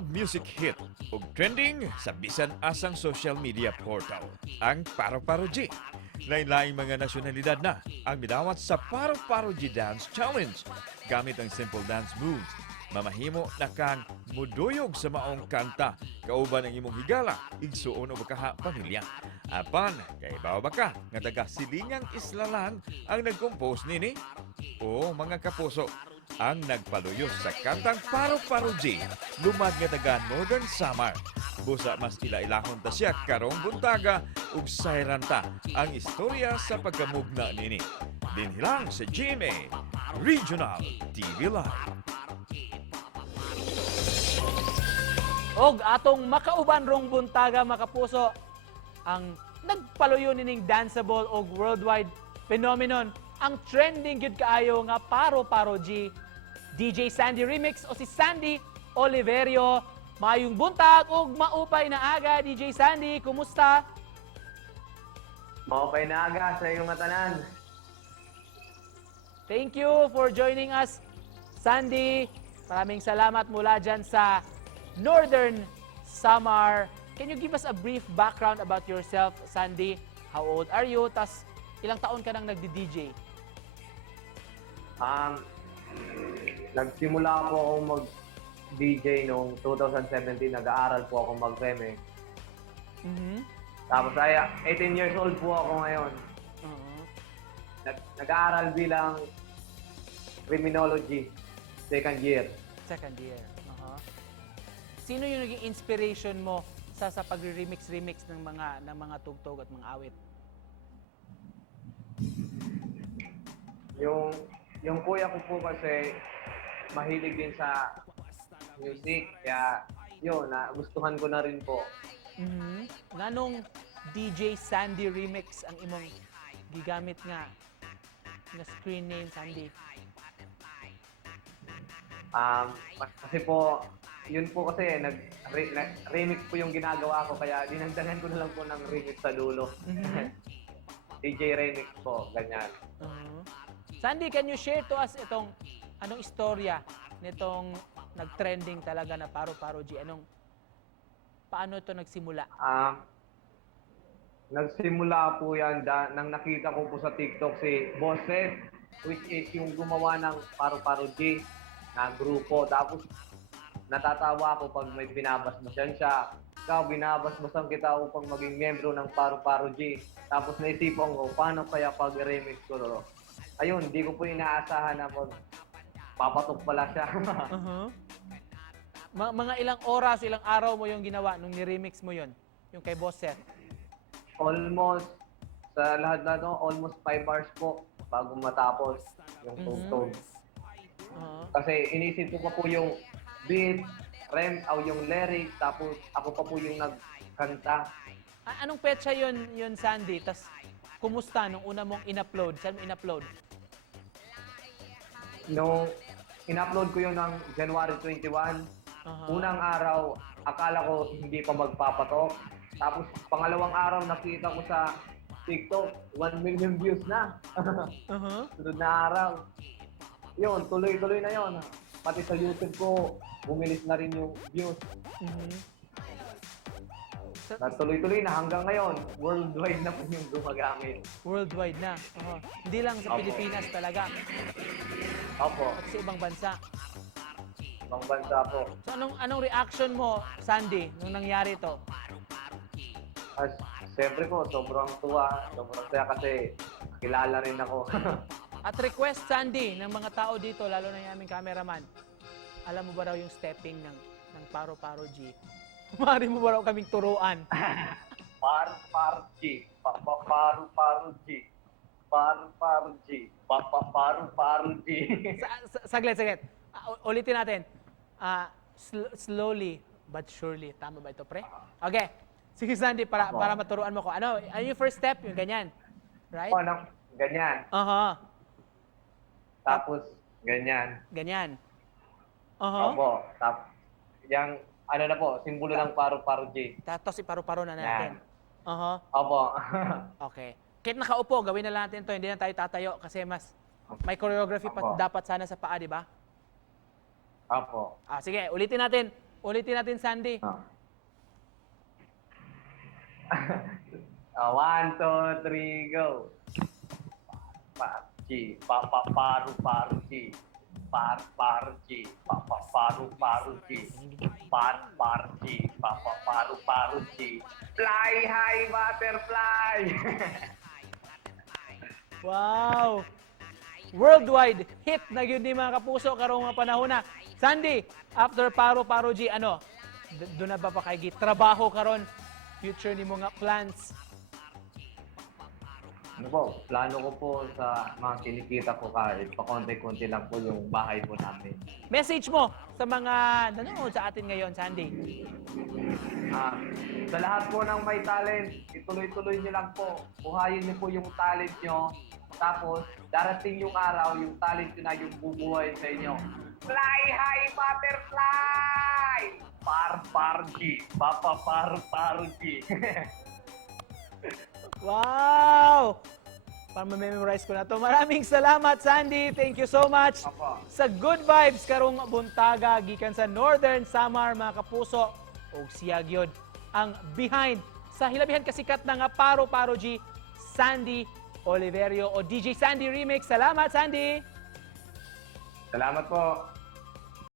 world music hit ug trending sa bisan asang social media portal, ang Paro-Paro G. Lain-laing mga nasyonalidad na ang midawat sa Paro-Paro G Dance Challenge gamit ang simple dance moves. Mamahimo na kang muduyog sa maong kanta kauban ang imong higala, igsuon o bakaha pamilya. Apan, kay bawa baka nga taga Silingang Islalan ang nag-compose nini? O mga kapuso, ang nagpaluyos sa kantang Paro-Paro G, lumad nga taga Northern Samar. Busa mas ila-ilahon ta siya karong buntaga ug sayranta ang istorya sa pagkamugna nini. Dinhilang sa GMA Regional TV Live. Og atong makauban rong buntaga makapuso ang nagpaluyo nining danceable og worldwide phenomenon ang trending gyud kaayo nga Paro-Paro G. DJ Sandy Remix o si Sandy Oliverio. Mayong buntag og maupay na aga DJ Sandy, kumusta? Maupay na aga sa iyong matanan. Thank you for joining us, Sandy. Maraming salamat mula dyan sa Northern Samar. Can you give us a brief background about yourself, Sandy? How old are you? Tas ilang taon ka nang nagdi-DJ? Nagsimula po akong mag-DJ noong 2017. Nag-aaral po ako mag-remix. Tapos ay 18 years old po ako ngayon. Nag-aaral bilang criminology, second year. Second year. Sino yung naging inspiration mo sa pagre-remix ng mga tugtog at mga awit? Yung kuya ko po kasi mahilig din sa music, kaya yun, gustuhan ko na rin po. Nganong DJ Sandy Remix ang imong gigamit nga screen name, Sandy? Kasi po, yun po kasi, remix po yung ginagawa ko, kaya dinagdagan ko na lang po ng remix sa dulo. DJ Remix po, ganyan. Sandy, can you share to us itong anong istorya nitong nag-trending talaga na Paro-Paro G? Paano ito nagsimula? Nagsimula po yan nang nakita ko po sa TikTok si Boss Seth, which is yung gumawa ng Paro-Paro G na grupo. Tapos natatawa ako pag may binabasbasan siya. Ikaw, binabasbasan kita upang maging membro ng Paro-Paro G. Tapos naisipan ko, paano kaya pag-remix ko? Ayun, di ko po inaasahan na papatok pala siya. Mga ilang oras, ilang araw mo yung ginawa nung ni-remix mo yon, yung kay Boss Seth? Almost, sa lahat na to, almost 5 hours po bago matapos yung tugtog. Kasi inisip ko pa po yung beat, yung lyrics, tapos ako pa po yung nagkanta. Anong petsa yun, Sandy? Tas kumusta nung una mong in-upload? Saan mo in-upload? Nung in-upload ko yun ng January 21, unang araw, akala ko hindi pa magpapatok. Tapos pangalawang araw, nakita ko sa TikTok, 1 million views na. Sunod na araw. Yun, tuloy-tuloy na yun. Pati sa YouTube ko, bumilis na rin yung views. Tuloy-tuloy na hanggang ngayon. Worldwide na po yung gumagamit. Worldwide na. Hindi lang sa Pilipinas talaga. Opo. At sa ibang bansa. Ibang bansa po. So anong reaction mo, Sandy, nung nangyari to? Siyempre po, sobrang tuwa. Sobrang saya kasi kilala rin ako. At request, Sandy, ng mga tao dito, lalo na yung aming cameraman, alam mo ba raw yung stepping ng Paro-Paro G? Mari mo ba raw kaming turuan? Paro-Paro G. Paro-Paro G. Paro-Paro G. Paro-Paro G. Saglit. Ulitin natin. Slowly but surely. Tama ba ito, pre? Okay. Sige, Sandy, para maturuan mo ko. Ano yung first step? Yung ganyan. Right? Ganyan. Tapos, ganyan. Ganyan. Opo. Tapos, yung, na po, simbolo ng Paro-Paro G. Tapos iparo-paro na natin. Opo. Okay. Kahit nakaupo, gawin na lang natin to. Hindi na tayo tatayo kasi may choreography pa dapat sana sa paa, di ba? Opo. Sige, ulitin natin. Ulitin natin, Sandy. Ah. 1, 2, 3, go. Parchi, paru paru chi. Parchi, paru paru chi. Parchi, paru paru chi. Fly high butterfly. Wow! Worldwide hit na yun ni mga kapuso karong mga panahon na. Sandy, after Paro G, ano? Doon na ba pa kay trabaho karon? Future ni mga plans? Ano po, plano ko po sa mga kinikita ko kahit pakonti-konti lang po yung bahay po namin. Message mo sa mga nanonood sa atin ngayon, Sandy. Sa lahat po ng may talent, ituloy-tuloy nyo lang po. Buhayin nyo po yung talent nyo. Tapos, darating yung araw, yung talent nyo na yung bubuhay sa inyo. Fly high butterfly! Parparji! Papaparparji! Wow! Para ma-memorize ko na to. Maraming salamat, Sandy. Thank you so much. Apo. Sa good vibes karong buntaga gikan sa Northern Samar, mga kapuso, o siya gyud ang behind sa hilabihan kasikat na nga Paro G, Sandy Oliverio o DJ Sandy Remix. Salamat, Sandy! Salamat po.